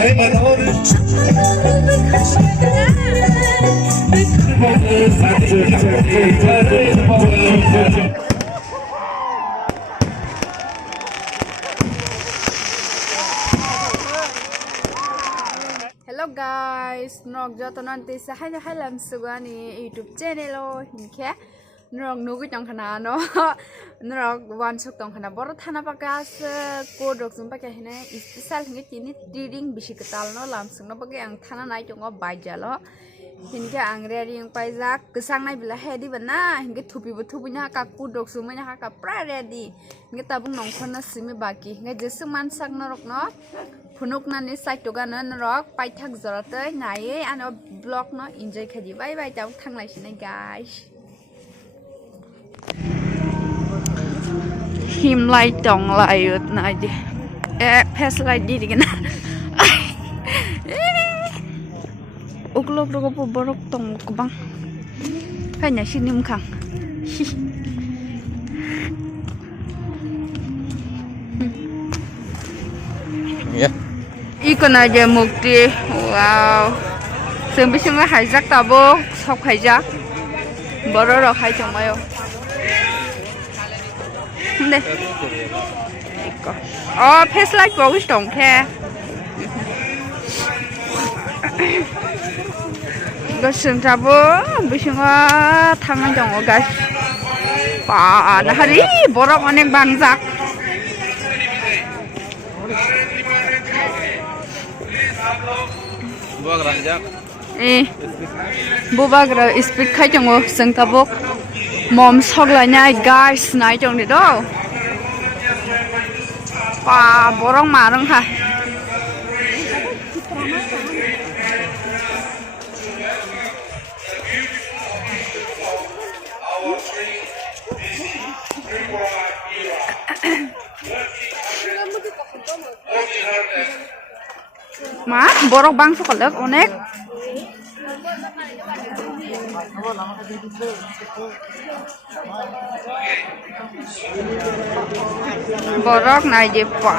Hello guys, nok joto nanti sahaya halam sugani YouTube channel lo hinke nok nugu jong khana no nok wan suk tong khana bor thana pakas ko dok sum pakai hine special hinge tini reading bisi ketal no langsung no pakai ang thana nai jong baja lo hinke ang reading paijak kesang nai bila hedi bana hinge thupi bu thupunya ka ku dok sumanya ka pra ready hinge tabung nong khona simi baki hinge jesu mansak norok no Punuk nani side to gan rock by tag zorate nae and a block no enjoy kadi bye bye down thang like guys him light dong light naidi pass light di digana uklok rogo po borok tong kubang kanya sinim kang yeah. Ikon aja mukti, wow. Sembisungnya hajak tabo, sok hajak. Borok hajak mayo. Deh. Iko. Oh, face like bagus dong ke. Goseng tabo, bisungnya tangan dong guys. Wah, nah hari borok anek bangsak. Buang ranjak. Bubagra speed khai jongo seng tabok mom soglanya guys nai jong ni do pa borong marang ha Ma borok bang sokolek onek borok nai je pa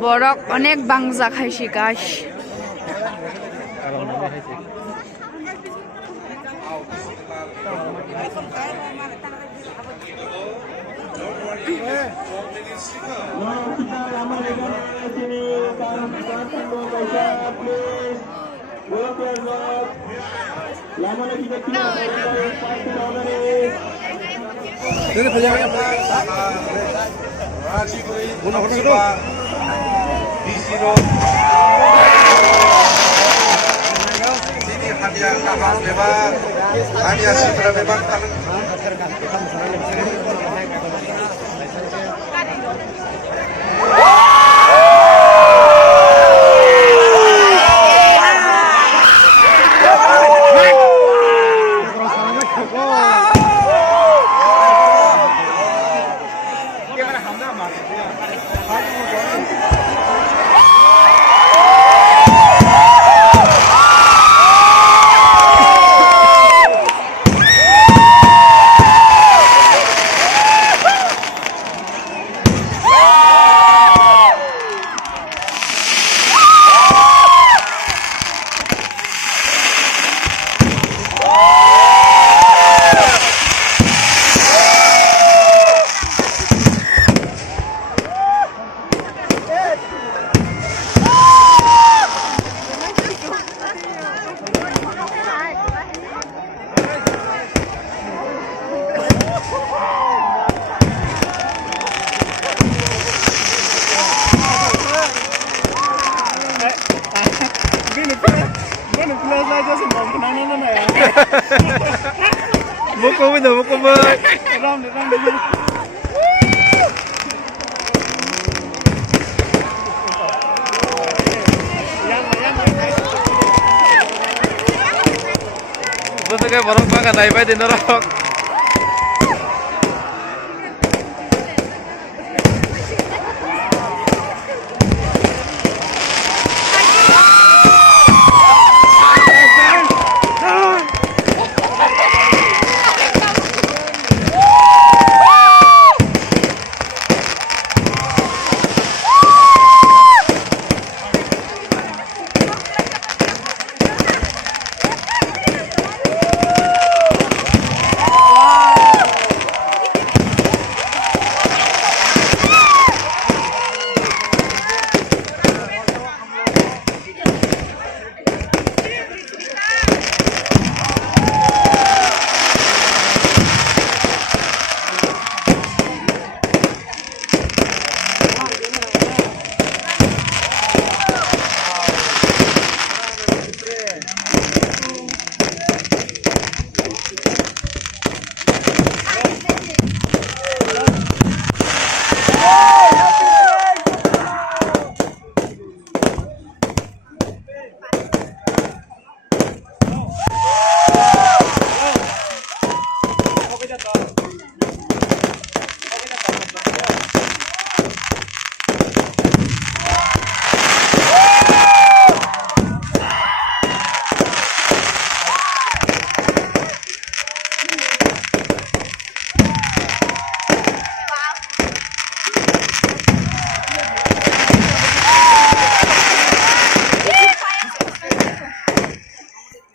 borok onek bangza khaisi guys Buku bener, buku bener. ke borok makan naik di nerok.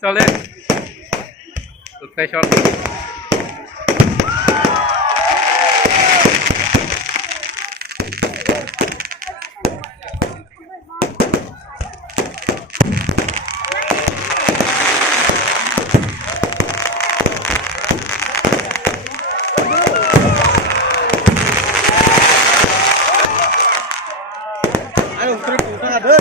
Chole. Special. Ayo, trip udah ada.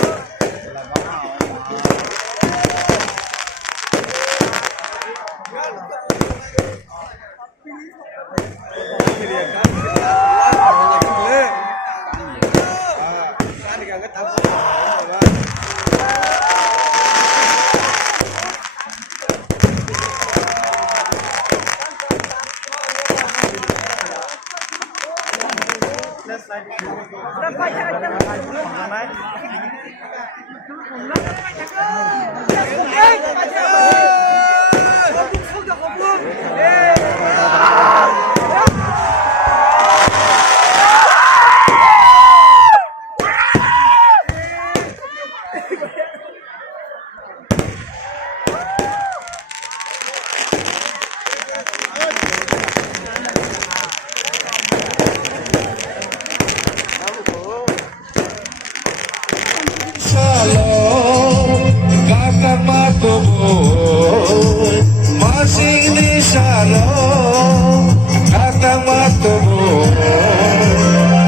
Masing di salon kata matumu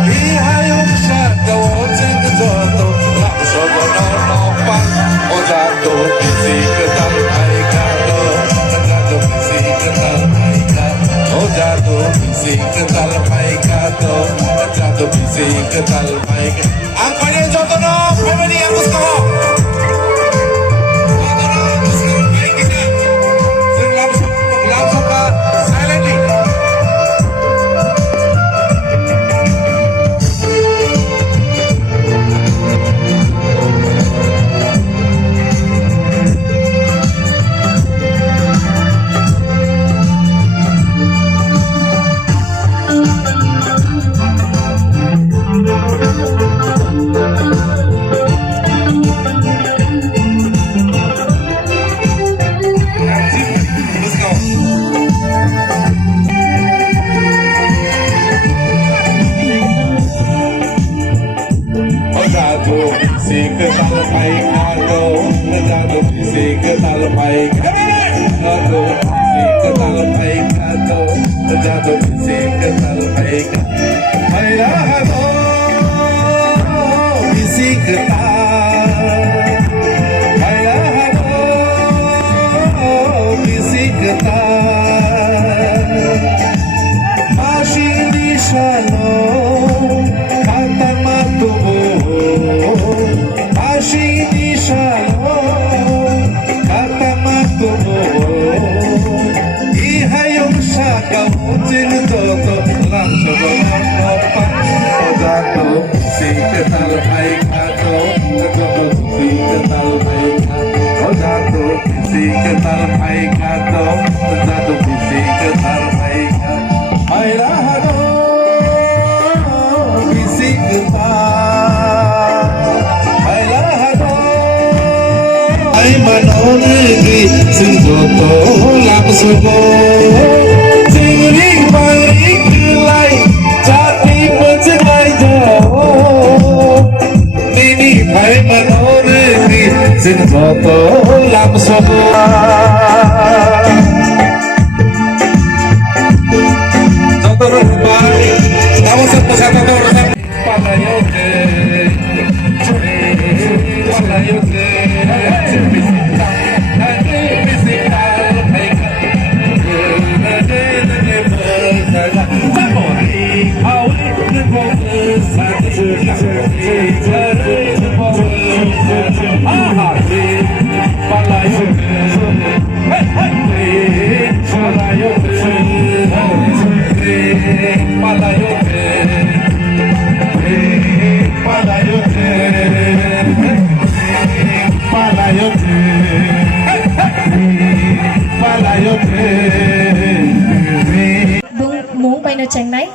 ihayong sa kawotin doto lapso nonopan o dato pisikatal ay kato dato pisikatal ay kato o dato pisikatal ay kato dato pisikatal ay kato ang kanya doto no pwede ang gusto mo. Shalom, kata matubo. keterkaitan satu visi keterkaitan ayah visi ketar ayah ay manonegi singgoto lapsugo singring paling kelai jati mencegai jauh ini ay manonegi singgoto lapsugo Dokter baik kamu satu orang padayote padayote Mung bay na cheng nai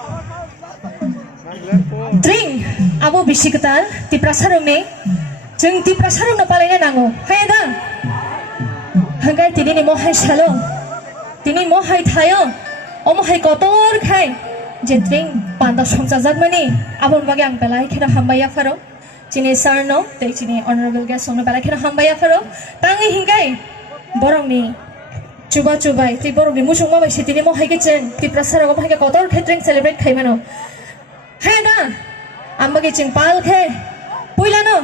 drink abo bisi ketal ti prasarong ne jeng ti prasarong na palai na nango hai da hanggai tini ni mo hai salo tini mo hai thayo omo hai kotor khai je drink panda somsa jagmani abon bage ang pelai khena hambaya faro chini sir no te chini honorable guest song pelai khena hambaya faro tangi hinggai borong ni Cuba ti borong ni musung ma bai sitini mo hai ke chen ti prasara go hai ke kotor drink celebrate khai mano hai na ambage ching pal khe puila no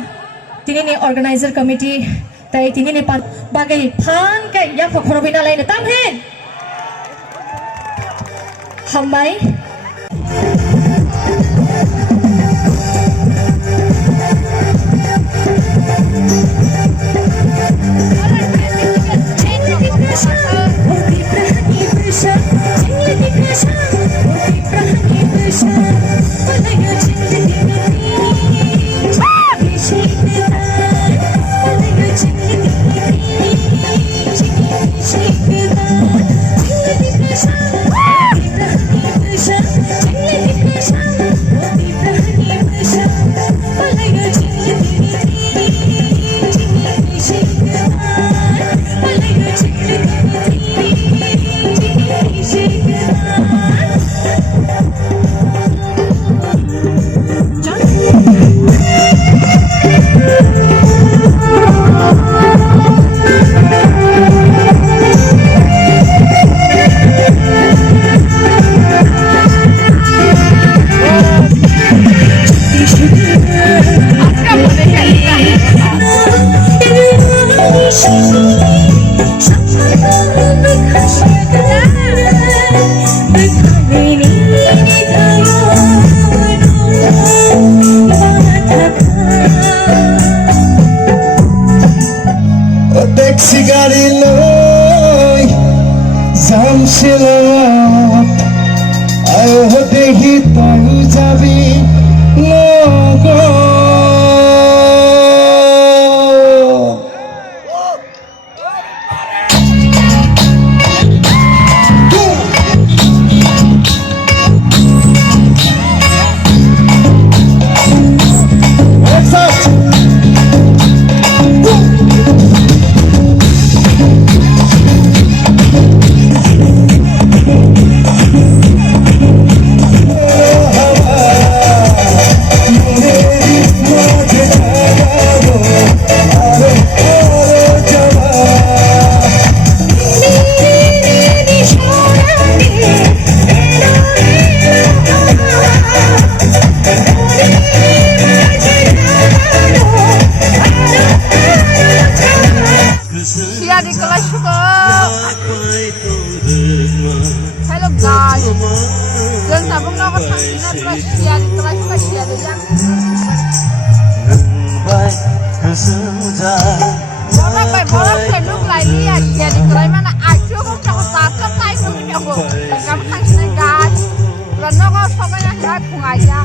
tini ni organizer committee tai tini ni pan bagai phan kai ya phokoro bina lai na tam hen hambai Taxi gari loi jamshilat ayo dehi tai jabi logo Hello guys, jangan sabung nak tangkina terus siar terus juga siar yang. Orang baik orang senuk lagi ya jadi kerai mana acu kok tak sakit tak itu aku. Kamu tangkina guys, karena kau sama yang saya pun aja.